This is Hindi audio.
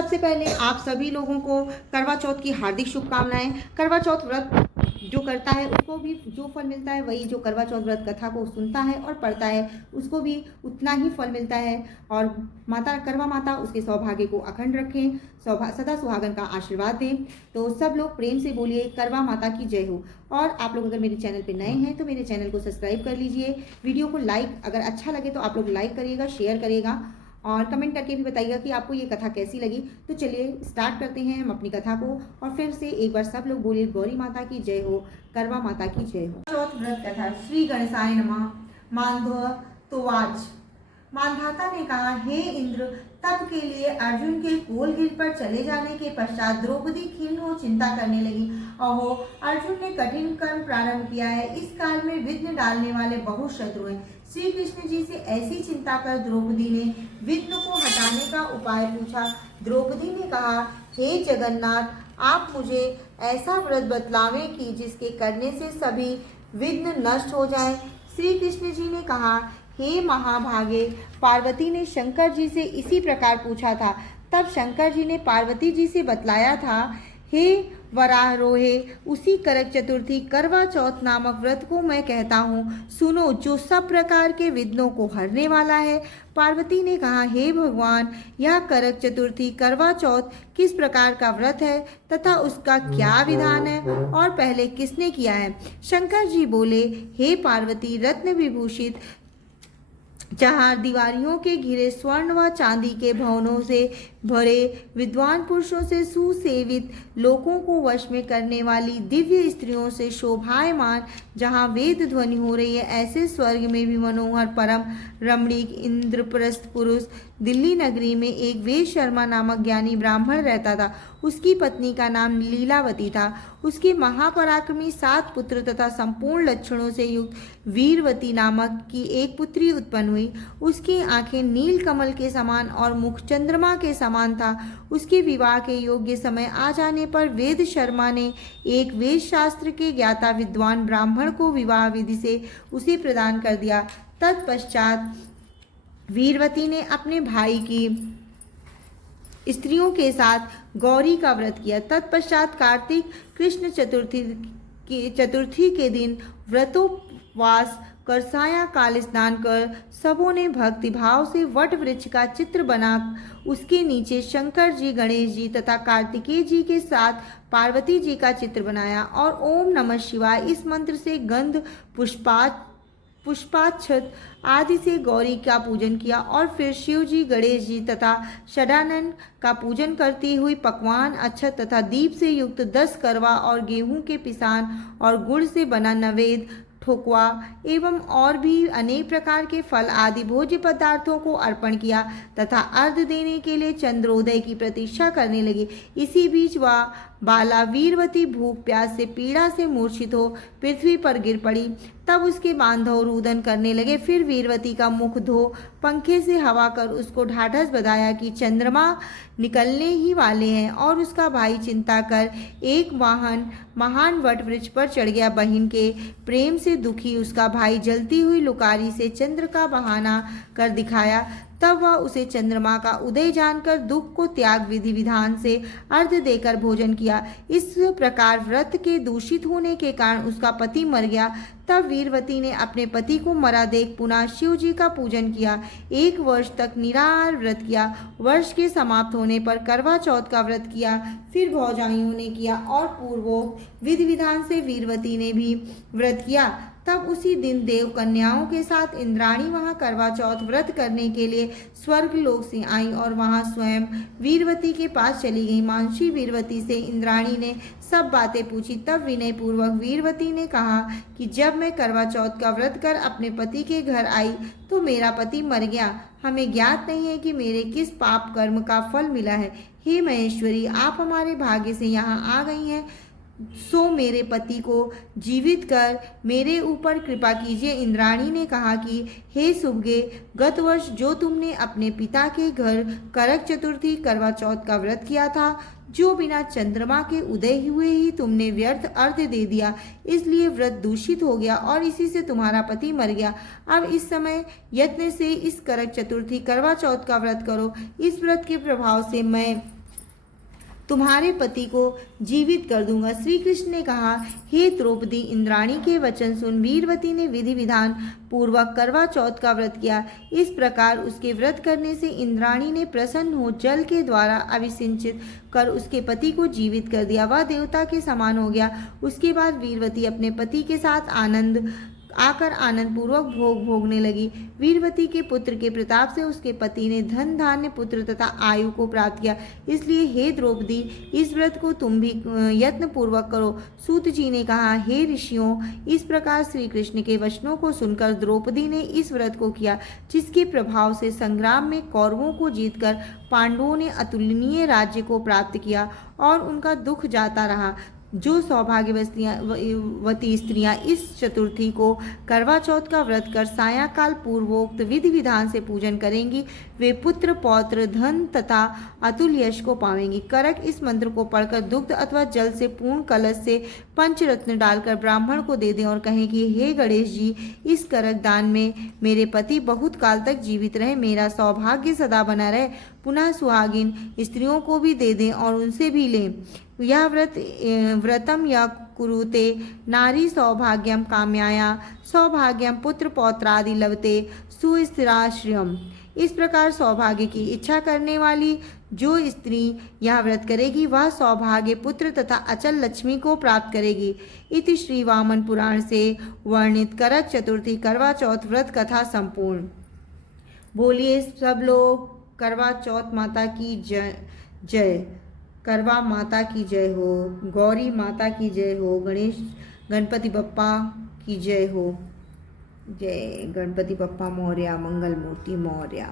सबसे पहले आप सभी लोगों को करवा चौथ की हार्दिक शुभकामनाएं। करवा चौथ व्रत जो करता है उसको भी जो फल मिलता है वही जो करवा चौथ व्रत कथा को सुनता है और पढ़ता है उसको भी उतना ही फल मिलता है। और माता करवा माता उसके सौभाग्य को अखंड रखें, सदा सुहागन का आशीर्वाद दें। तो सब लोग प्रेम से बोलिए करवा माता की जय हो। और आप लोग अगर मेरे चैनल पे नए हैं तो मेरे चैनल को सब्सक्राइब कर लीजिए। वीडियो को लाइक, अगर अच्छा लगे तो आप लोग लाइक करिएगा, शेयर करिएगा और कमेंट करके भी बताइएगा कि आपको ये कथा कैसी लगी। तो चलिए स्टार्ट करते हैं हम अपनी कथा को। और फिर से एक बार सब लोग बोलिए गौरी माता की जय हो, करवा माता की जय हो। चौथ व्रत कथा। श्री गणेशाय नमः। मानधव तो आज मानधाता ने कहा, हे इंद्र, तब के लिए अर्जुन के कोलगिर पर चले जाने के पश्चात द्रौपदी खिन्न हो चिंता करने लगी। अहो, अर्जुन ने कठिन कर्म प्रारंभ किया है, इस काल में विघ्न डालने वाले बहुत शत्रु हैं। श्री कृष्ण जी से ऐसी चिंता कर द्रौपदी ने विघ्न को हटाने का उपाय पूछा। द्रौपदी ने कहा, हे जगन्नाथ, आप मुझे ऐसा व्रत बतलावें कि जिसके करने से सभी विघ्न नष्ट हो जाए। श्री कृष्ण जी ने कहा, हे महाभागे, पार्वती ने शंकर जी से इसी प्रकार पूछा था। तब शंकर जी ने पार्वती जी से बतलाया था, हे वरारोहे, उसी करक चतुर्थी करवा चौथ नामक व्रत को मैं कहता हूँ, सुनो, जो सब प्रकार के विघ्नों को हरने वाला है। पार्वती ने कहा, हे भगवान, यह करक चतुर्थी करवा चौथ किस प्रकार का व्रत है तथा उसका क्या विधान है और पहले किसने किया है। शंकर जी बोले, हे पार्वती, रत्न विभूषित जहाँ दीवारियों के घिरे स्वर्ण व चांदी के भवनों से भरे, विद्वान पुरुषों से सुसेवित, लोगों को वश में करने वाली दिव्य स्त्रियों से शोभायमान, जहाँ वेद ध्वनि हो रही है, ऐसे स्वर्ग में भी मनोहर परम रमणीक इंद्रप्रस्थ पुरुष दिल्ली नगरी में एक वेद शर्मा नामक ज्ञानी ब्राह्मण रहता था। उसकी पत्नी का नाम लीलावती था। उसके महापराक्रमी 7 पुत्र तथा संपूर्ण लक्षणों से युक्त वीरवती नामक की एक पुत्री उत्पन्न हुई। उसकी आंखें नील कमल के समान और मुख चंद्रमा के समान था। उसके विवाह के योग्य समय आ जाने पर वेद शर्मा ने एक वेद शास्त्र के ज्ञाता विद्वान ब्राह्मण को विवाह विधि से उसे प्रदान कर दिया। तत्पश्चात वीरवती ने अपने भाई की स्त्रियों के साथ गौरी का व्रत किया। तत्पश्चात कार्तिक कृष्ण चतुर्थी के दिन व्रतोपवास कर सायंकाल स्नान कर सबों ने भक्ति भाव से वट वृक्ष का चित्र बना उसके नीचे शंकर जी, गणेश जी तथा कार्तिकेय जी के साथ पार्वती जी का चित्र बनाया और ओम नमः शिवाय इस मंत्र से गंध पुष्पाक्षत आदि से गौरी का पूजन किया और फिर शिव जी, गणेश जी तथा षडानन का पूजन करती हुई पकवान, अक्षत तथा दीप से युक्त 10 करवा और गेहूं के पिसान और गुड़ से बना नवेद, ठोकवा एवं और भी अनेक प्रकार के फल आदि भोज्य पदार्थों को अर्पण किया तथा अर्घ देने के लिए चंद्रोदय की प्रतीक्षा करने लगी। इसी बीच वह बाला वीरवती भूख प्यास से पीड़ा से मूर्छित हो पृथ्वी पर गिर पड़ी। तब उसके बांधव रुदन करने लगे। फिर वीरवती का मुख धो पंखे से हवा कर उसको ढाढ़स बधाया कि चंद्रमा निकलने ही वाले हैं और उसका भाई चिंता कर एक महान वट वृक्ष पर चढ़ गया। बहन के प्रेम से दुखी उसका भाई जलती हुई लुकारी से चंद्र का बहाना कर दिखाया। तब वह उसे चंद्रमा का उदय जानकर दुख को त्याग विधि विधान से अर्घ देकर भोजन किया। इस प्रकार व्रत के दूषित होने के कारण उसका पति मर गया। तब वीरवती ने अपने पति को मरा देख पुनः शिव जी का पूजन किया। 1 वर्ष तक निराहार व्रत किया। वर्ष के समाप्त होने पर करवा चौथ का व्रत किया। फिर भौजाइयों ने किया और पूर्वोक्त विधि विधान से वीरवती ने भी व्रत किया। तब उसी दिन देव कन्याओं के साथ इंद्राणी वहां करवा चौथ व्रत करने के लिए स्वर्ग लोक से आई और वहां स्वयं वीरवती के पास चली गई। मानसी वीरवती से इंद्राणी ने सब बातें पूछी। तब विनय पूर्वक वीरवती ने कहा कि जब मैं करवा चौथ का व्रत कर अपने पति के घर आई तो मेरा पति मर गया। हमें ज्ञात नहीं है कि मेरे किस पाप कर्म का फल मिला है। हे महेश्वरी, आप हमारे भाग्य से यहाँ आ गई हैं, सो मेरे पति को जीवित कर मेरे ऊपर कृपा कीजिए। इंद्राणी ने कहा कि हे सुभगे, गत वर्ष जो तुमने अपने पिता के घर करक चतुर्थी करवा चौथ का व्रत किया था, जो बिना चंद्रमा के उदय हुए ही तुमने व्यर्थ अर्घ्य दे दिया, इसलिए व्रत दूषित हो गया और इसी से तुम्हारा पति मर गया। अब इस समय यत्न से इस करक चतुर्थी करवा चौथ का व्रत करो। इस व्रत के प्रभाव से मैं तुम्हारे पति को जीवित कर दूंगा। श्री कृष्ण ने कहा, हे द्रौपदी, इंद्राणी के वचन सुन। वीरवती ने विधि विधान पूर्वक करवा चौथ का व्रत किया। इस प्रकार उसके व्रत करने से इंद्राणी ने प्रसन्न हो जल के द्वारा अभिसिंचित कर उसके पति को जीवित कर दिया। वह देवता के समान हो गया। उसके बाद वीरवती अपने पति के साथ आनंद पूर्वक भोग भोगने लगी। वीरवती के पुत्र के प्रताप से उसके पति ने धन धान्य पुत्र तथा आयु को प्राप्त किया। इसलिए हे द्रौपदी, इस व्रत को तुम भी यत्न पूर्वक करो। सूत जी ने कहा, हे ऋषियों, इस प्रकार श्री कृष्ण के वचनों को सुनकर द्रौपदी ने इस व्रत को किया, जिसके प्रभाव से संग्राम में कौरवों को जीतकर पांडवों ने अतुलनीय राज्य को प्राप्त किया और उनका दुख जाता रहा। जो सौभाग्यवती स्त्रियां इस चतुर्थी को करवा चौथ का व्रत कर सायंकाल पूर्वोक्त विधि विधान से पूजन करेंगी, वे पुत्र पौत्र धन तथा अतुल यश को पावेंगी। करक इस मंत्र को पढ़कर दुग्ध अथवा जल से पूर्ण कलश से पंचरत्न डालकर ब्राह्मण को दे दें और कहें कि हे गणेश जी, इस करक दान में मेरे पति बहुत काल तक जीवित रहे, मेरा सौभाग्य सदा बना रहे। पुनः सुहागिन स्त्रियों को भी दे दें और उनसे भी लें। यह व्रतम या कुरुते नारी सौभाग्यम काम्याया सौभाग्यम पुत्र पौत्रादि लभते सुस्थिराश्रयम। इस प्रकार सौभाग्य की इच्छा करने वाली जो स्त्री यह व्रत करेगी, वह सौभाग्य पुत्र तथा अचल लक्ष्मी को प्राप्त करेगी। इति श्री वामन पुराण से वर्णित करक चतुर्थी करवा चौथ व्रत कथा संपूर्ण। बोलिए सब लोग करवा चौथ माता की जय। करवा माता की जय हो। गौरी माता की जय हो। गणपति बप्पा की जय हो। जय गणपति बप्पा मौर्य, मंगल मूर्ति मौर्य।